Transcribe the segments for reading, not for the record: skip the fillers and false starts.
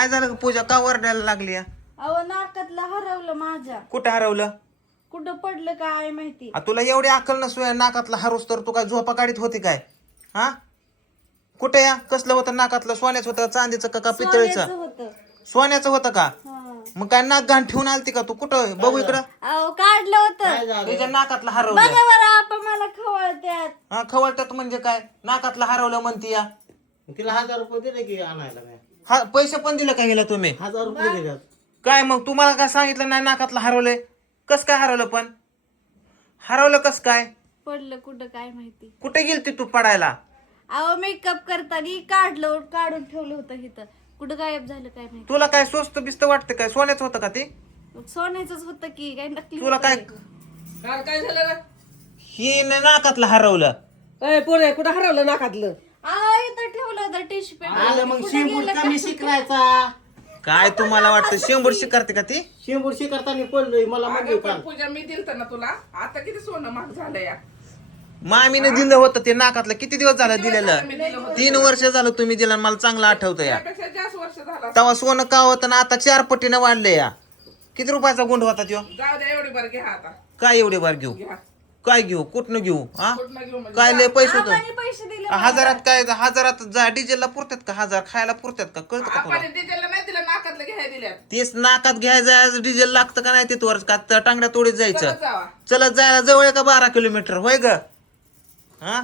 काय झालं का पूजा, का वरडायला लागली या? अहो नाकातलं हरवलं माझ्या. कुठं हरवलं? कुठं पडलं काय माहिती. तुला एवढी अक्कल नसू नाकातला हरवस तर तू काय झोपा काढीत होती काय? हा कुठे या? कसलं होतं नाकातलं? सोन्याचं होतं, चांदीचं का पितळीचं? सोन्याचं होतं. सोन्याचं होतं का? हा. मग काय नाक घाण ठेवून आलती का तू? कुठं बघू इकडं. अहो काढलं होतं. तुझ्या नाकातलं हरवलं. बघा बरं आपण मला खवळत्यात. हा खवळतात म्हणजे काय? नाकातलं हरवलं म्हणती या. तिला 1000 रुपये दिले की आणायला काय? हा पैसे पण दिले का हिला तुम्ही? 1000 रुपये दिले काय मग तुम्हाला काय सांगितलं नाही नाकातलं हरवलंय? कस काय हरवलं? पण हरवलं कस काय? पडलं कुठं काय माहिती. कुठे गेलती तू पडायला? अहो मेकअप करताना काढून ठेवलं होतं इथं. कुठं गायब झालं काय माहिती. तुला काय स्वस्त बिस्त वाटतं काय? सोन्याचं होतं का ते? सोन्याचंच होतं की काय नकली तुला होतं काय काय काय झालं रे? ही नाकातलं हरवलं? ए पोरे कुठं हरवलं नाकातलं? अहो इथं ठेवलं होतं टिश्यू आलं पेपर. मग कुठं शेंबूड गेलं कमी काय? शिकलायचा. काय तुम्हाला वाटतं शेंबूड शिकारते का ती? शेंबूड शिकरताना पडलोय मला म्हणजे अगं, काल. पण पूजा मी दिलत ना तुला. आता किती सोनं महाग झालं या. मामीने दिलं होतं ते नाकातलं. किती दिवस झालं मी दिलं दिलेलं? होतं. 3 वर्ष झालं तुम्ही दिलं. मला चांगलं आठवतं या. त्यापेक्षा जास्त वर्ष झाला. तेव्हा सोनं का होतं ना आता 4 पटीनं वाढले या. किती रुपयाचा गुंड होता त्यो? जाऊ द्या एवढी बरं घ्या आता. काय एवढे बार घेऊ? घ्या. काय घेऊ? कुठनं घेऊ? हा कुठनं घेऊ म्हणजे? काय लय पैसे होतं? आबांनी पैसे दिले. हजारात काय? हजारात डिझेलला पुरतात का? 1000 खायला पुरतात का? कळतं का तुला? आपण डिझेलला नाही दिलं, नाकातलं घ्याय दिल्यात. तेच नाकात घ्यायचं डिझेल लागतं का नाही तिथं वर का टांगड्या तोडीत जायचं? चलत जावा. चलत जायला जवळ आहे का 12 किलोमीटर? होय ग? हा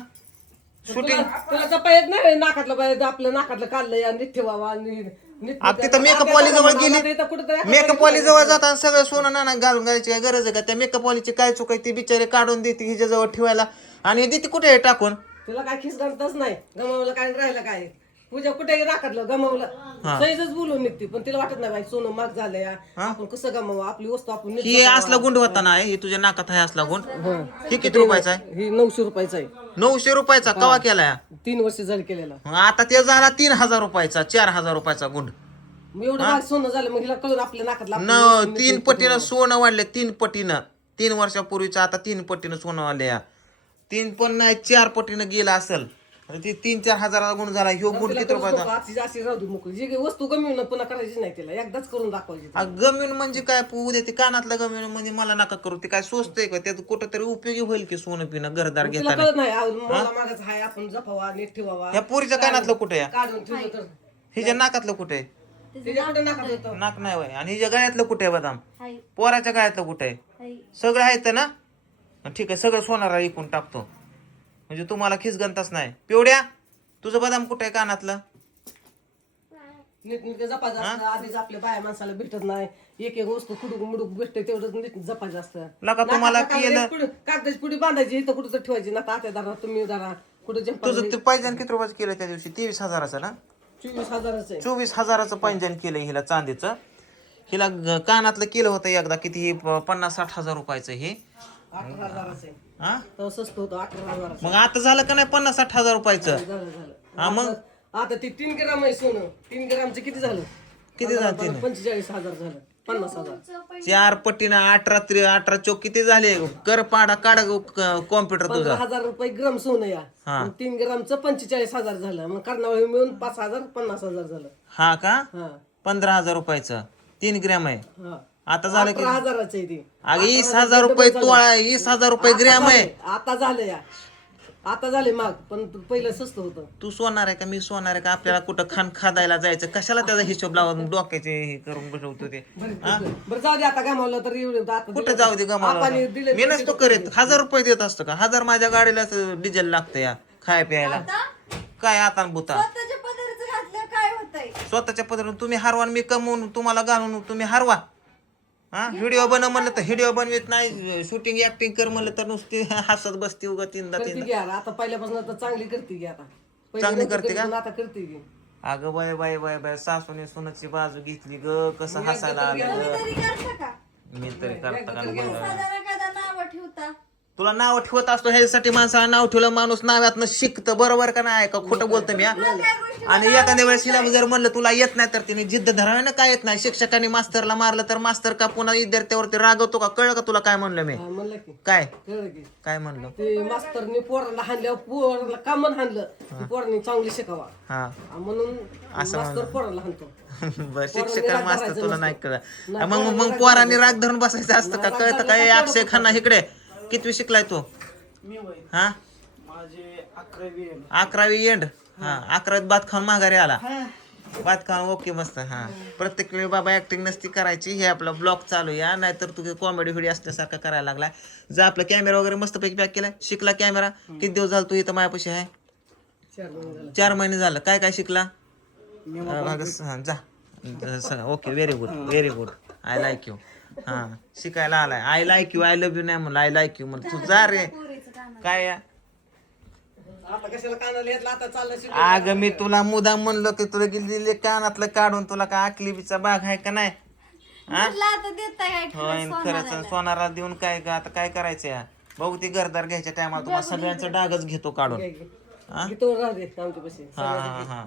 शूटिंग तुला जपा येत नाही नाकातलं पाहिजे आपलं नाकातलं काढलं या नीट ठेवावा नीट आता तिथं मेकअप वाली जवळ गेली. कुठं मेकअप वाली जवळ जाताना सगळं सोनं नाना घालून घालायची काय गरज आहे का? त्या मेकअप वालीची काय चूक आहे? ती बिचारी काढून देते हिच्या जवळ ठेवायला आणि देते कुठे आहे टाकून? तुला काय खिस घालतच नाही. गमावलं काय राहिलं काय? पूजा कुठे राखतलं गमावलं सहजच बोलून निघते, पण तिला वाटत नाही बाई सोनं महाग झालं या, आपण कसं गमावं आपली वस्तू आपण नीट ही असला गुंड होता ना हे तुझ्या नाकात आहे असला गुंड. ही किती रुपयाचा आहे? ही 900 रुपयाचा आहे. 900 रुपयाचा. कवा केलाय? 3 वर्ष झाली केलेला. मग आता ते झाला 3000 रुपयाचा. 4000 रुपयाचा गुंड. मग एवढं महाग सोनं झालं मग हिला कळून आपल्या नाकातलं 3 पटीनं सोनं वाढले. 3 पटीनं. 3 वर्षापूर्वीचं आता 3 पटीनं सोनं वाढले या. 3 पण नाही 4 पटीनं गेला असेल. ते 3-4 हजाराचा गुण झाला. ह्यो गुण किती रुपयाचा? अशी राहू दे मोकळी. जी वस्तू गमिवून पुन्हा करायची नाही तिला एकदाच करून दाखवायची. गमीन म्हणजे काय? उद्या ते कानातलं गमीन म्हणजे मला नका करू. ते काय स्वस्त आहे का? त्यात कुठं तरी उपयोगी होईल की सोनं पिणं घरदार तिला घेताना. कळत नाही मला मागाच हाय आपण जपावा नीट ठेवावा. ह्या पोरीच्या कानातलं कुठे या? काढून ठेवलं तर हिच्या नाकातलं कुठे? तिच्या कुठे नाकात होतं. नाक नाही वय. आणि हिच्या गळ्यातलं कुठे आहे बदाम? हाय, पोराच्या गळ्यातलं कुठे आहे? हाय. सगळं आहेत ना? ठीक आहे सगळं सोनारा इकून टाकतो म्हणजे तुम्हाला खिसगंतच नाही. पिवड्या तुझं बदाम कुठे आहे कानातलं? नीट नीट जपायचं असतं. आधीच आपल्या बाया माणसाला भेटत नाही. एक एक वस्तू कुडूक मुडूक भेटते तेवढं नीट जपायचं असतं. लका तुम्हाला केलं कागदाची पुडी बांधायची इथं कुठं तर ठेवायची ना तात्या दारा तुम्ही दारा कुठं तुझं ते पैंजण किती रुपयाचं केलं त्या दिवशी? 23,000चं ना? 24,000च आहे. 24,000चं पैंजण केलं हिला चांदीचं. हिला कानातलं केलं होतं एकदा किती? 50-60 हजार रुपयाचं हे. 18,000च आहे. हा तेव्हा स्वस्त होतं 18,000च. मग आता झालं का नाही 50-60 हजार रुपयाचं? झालं हा मग आता ती 3 ग्राम आहे सोनं. 3 ग्रामचं किती झालं? किती झालं तिने? 45,000 झालं. 50,000. 4 पटीनं 18 चौक किती झाले? कर पाडा काढ कॉम्प्युटर तुझा. 15,000 रुपये ग्राम सोनं या. हा. 3 ग्रामचं 45,000 झालं. मग कर्णावळी मिळून 5,000 50,000 झालं. हा का? हा 15,000 रुपयाचं 3 ग्रॅम आहे. हा आता झालं की 18,000च आहे ती. अगं 20,000 रुपये तोळा 20,000 रुपये ग्रॅम आहे. आता झालं या. आता झाले माग पण पहिलं स्वस्त होतं. तू सोनार आहे का मी सोनार आहे का? आपल्याला कुठं खान खादायला जायचं कशाला त्याचा हिशोब लावून डोक्याचे हे करून बसवतो ते? बरं जाऊ दे आता गमावलं तर एवढं आता कुठे जाऊ दे आपाने दिले मी नसतो करीत. 1000 रुपये देत असतो का? 1000 माझ्या गाडीला डिझेल लागतं या खाय प्यायला. काय आता बुता स्वतःच्या पदरचं घातलं काय होतंय? स्वतःच्या पद्धतीने तुम्ही हरवा आणि मी कमवून तुम्हाला घालून तुम्ही हरवा. हा व्हिडिओ बनव म्हणलं तर व्हिडिओ बनवित नाही. शूटिंग ऍक्टिंग कर म्हणलं तर नुसती हसत बसती उगा तीनदा करते की यार आता पहिल्यापासून तर चांगली करते की आता पहिली चांगली नव्हती करते करीत, का? पण आता करते की. अगं बाय बाय बाय बाय सासूने सुनाची बाजू घेतली ग. कसं हसायला आलं तुम्ही ग. तरी करता का? मी तरी करता का नाही? साधारण एखादा नाव ठेवता. तुला नाव ठेवत असतो ह्यासाठी माणसाला नाव ठेवलं माणूस नावातनं शिकतं बरोबर का नाही का खोटं बोलतो मी हा? आणि एखाद्या वेळेस हिला जर म्हणलं तुला येत नाही तर तिने जिद्द धरावी ना काय येत नाही शिक्षकांनी मास्तरला मारलं तर मास्तर का पुन्हा विद्यार्थ्यावरती रागवतो का कळलं का तुला काय म्हणलं मी हा, म्हणलं की काय कळलं की काय म्हणलं ते मास्तरने पोराला हाणल्यावर पोराला का म्हणून हाणलं की पोरांनी चांगली शिकावा हा म्हणून मास्तर पोराला हाणतो बर शिक्षकांना मास्तर तुला नाही कळत मग पोरांनी राग धरून बसायचं असतं का कळतं काय अक्षय खन्ना इकडे कितवी शिकलाय तू हा माझे 11वी 11वी एंड हा 11वीत भात खाऊन माघारी आला भात खाऊन ओके मस्त हा प्रत्येक वेळी बाबा ऍक्टिंग नसती करायची हे आपला ब्लॉग चालू या नाहीतर तू कॉमेडी व्हिडिओ असल्यासारखं करायला लागलाय जा आपला कॅमेरा वगैरे मस्त पैकी पॅक केलाय शिकला कॅमेरा किती दिवस झाला तू इथं माझ्यापाशी आहे 4 महिने झालं काय काय शिकला हा, जा okay very good I like you हा शिकायला आलाय I like you I love you नाही म्हणलं आय लाईक यू म्हणलं तू जा रे काय आता कशाला कानाला घेतला आता चाललं अगं मी तुला मुदाम म्हणलं की तुला गेलेले कानातलं काढून तुला का आकलीबीचा बाग आहे का नाही म्हटलं आता देताय काय होय खरंच सोनारा देऊन काय का आता काय करायचं या बघू ती घरदार घ्यायच्या टायमाला तुम्हाला सगळ्यांचं डागच घेतो काढून तो राहू दे आमच्यापाशी हा हा हा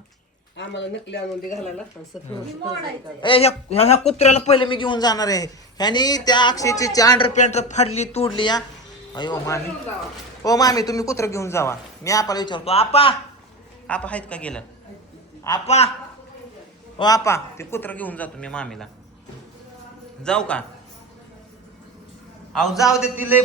आम्हाला नकली आणून ते घालायला आणि सगळं ए ह्या कुत्र्याला पहिले मी घेऊन जाणार आहे ह्यानी त्या अक्षयची अंडर पॅन्ट फाडली तोडली या अयो मामी हो मामी तुम्ही कुत्र घेऊन जावा मी आपाला विचारतो आपा आहेत का गेलं आपा ओ आपा ते कुत्र घेऊन जातो मी मामीला जाऊ का अहो जाऊ दे ती लय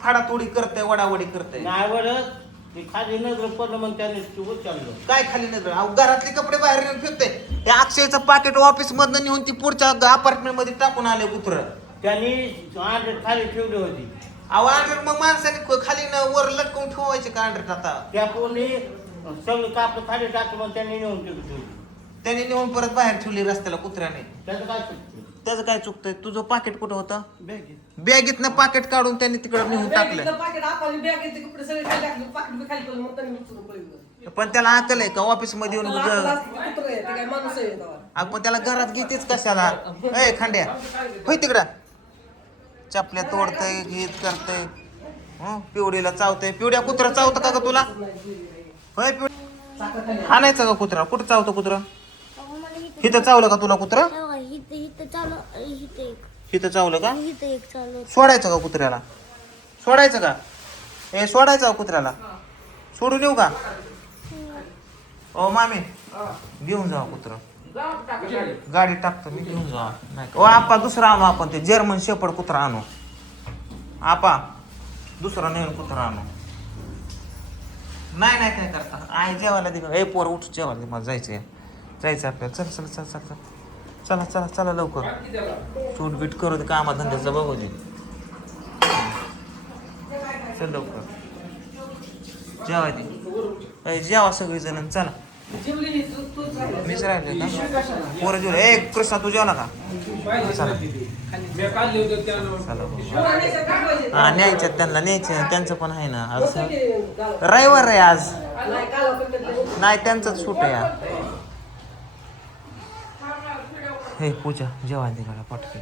फाडातोडी करते वडावडी करते नाही वडत ती खाली नजर पडलं मग त्याने चाललं काय खाली नजर अहो घरातले कपडे बाहेर नेऊन फेकते त्या अक्षयचं पाकिट ऑफिस मधनं नेऊन ती पुढच्या अपार्टमेंट मध्ये टाकून आले कुत्र त्यांनी अंडर खाली ठेवली होती अहो अंडर मग माणसाने खाली वर लटकवून ठेवायचे का अंडर आता त्या कोणी सगळं कापड खाली टाकलं मग त्यांनी नेऊन ठेवली त्याने नेऊन परत बाहेर ठेवली रस्त्याला कुत्र्याने त्याचं काय चुकतं त्याचं काय चुकतंय तुझं पाकिट कुठं होतं बॅगीतनं पाकिट काढून त्यांनी तिकडे नेऊन टाकलं पाकिट आपण बॅग येते कपडे सगळे खाली टाकले पाकिट बी खाली पडलं मग त्यांनी उचलून पळून पण त्याला अकल आहे का ऑफिस मध्ये येऊन कुत्रं आहे, ते काय माणूस आहे तेव्हा. आपण त्याला घरात घेतेच कशाला ए खांड्या होय तिकडं चपल्या तोडतय घेत करतय पिवडीला चावतय पिवड्या कुत्रा चावतं का ग तुला होय पिवडी हाणायचं का कुत्रा कुठं चावतं कुत्रा इथं चावलं का तुला कुत्रा इथं चावलं का सोडायचं का कुत्र्याला सोडायचं का ए सोडायचं का कुत्र्याला सोडून येऊ का ओ मामी घेऊन जावा कुत्रा गाडी टाकतो मी घेऊन जावा नाही ओ आपा दुसरा आणू आपण ते जर्मन शेपर्ड कुत्रा आणू आपा दुसरा नवीन कुत्रा आणू नाही नाही काय करता आई जेवायला दे ए पोर उठ जेवायला दे मला जायचं आपल्याला चल चल चल चल चला चला चला लवकर सूट बीट करू दे कामा धंद्याचं बघू दे चल लवकर जेवा दे जेवा सगळी जण चला मीच राहिले का पोरं जेवले ए कृष्णा तू जेवला का चला हा न्यायच्यात त्यांना न्यायचे त्यांचं पण आहे ना आज रविवार आहे आज नाही त्यांचंच सूट आहे हे पूजा जेवायला दे गाडा पटकन